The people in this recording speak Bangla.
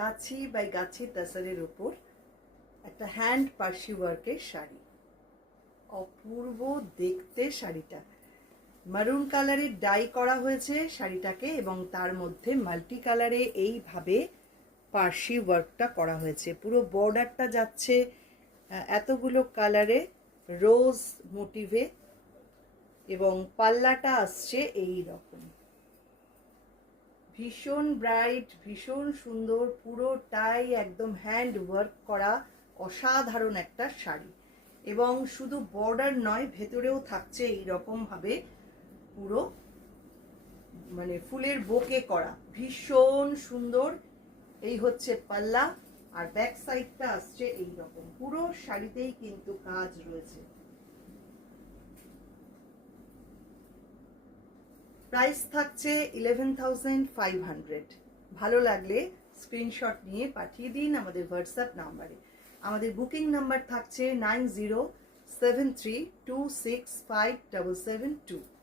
গাছি বাই গাছি তাসারের উপর একটা হ্যান্ড পার্সি ওয়ার্কের শাড়ি। অপূর্ব দেখতে শাড়িটা, মারুন কালারের ডাই করা হয়েছে শাড়িটাকে এবং তার মধ্যে মাল্টি কালারে এইভাবে পার্সি ওয়ার্কটা করা হয়েছে। পুরো বর্ডারটা যাচ্ছে এতগুলো কালারে রোজ মোটিভে এবং পাল্লাটা আসছে এই রকম, ভীষণ ব্রাইট, ভীষণ সুন্দর, পুরোটাই একদম হ্যান্ড ওয়ার্ক করা অসাধারণ একটা শাড়ি। এবং শুধু বর্ডার নয়, ভেতরেও থাকছে এইরকম ভাবে পুরো মানে ফুলের বোকে করা, ভীষণ সুন্দর। এই হচ্ছে পাল্লা, আর ব্যাক সাইডটা আসছে এইরকম। পুরো শাড়িতেই কিন্তু কাজ রয়েছে। প্রাইস থাকছে 11,500। ভালো লাগলে স্ক্রিনশট নিয়ে পাঠিয়ে দিন আমাদের হোয়াটসঅ্যাপ নাম্বারে। আমাদের বুকিং নাম্বার থাকছে 9073265772।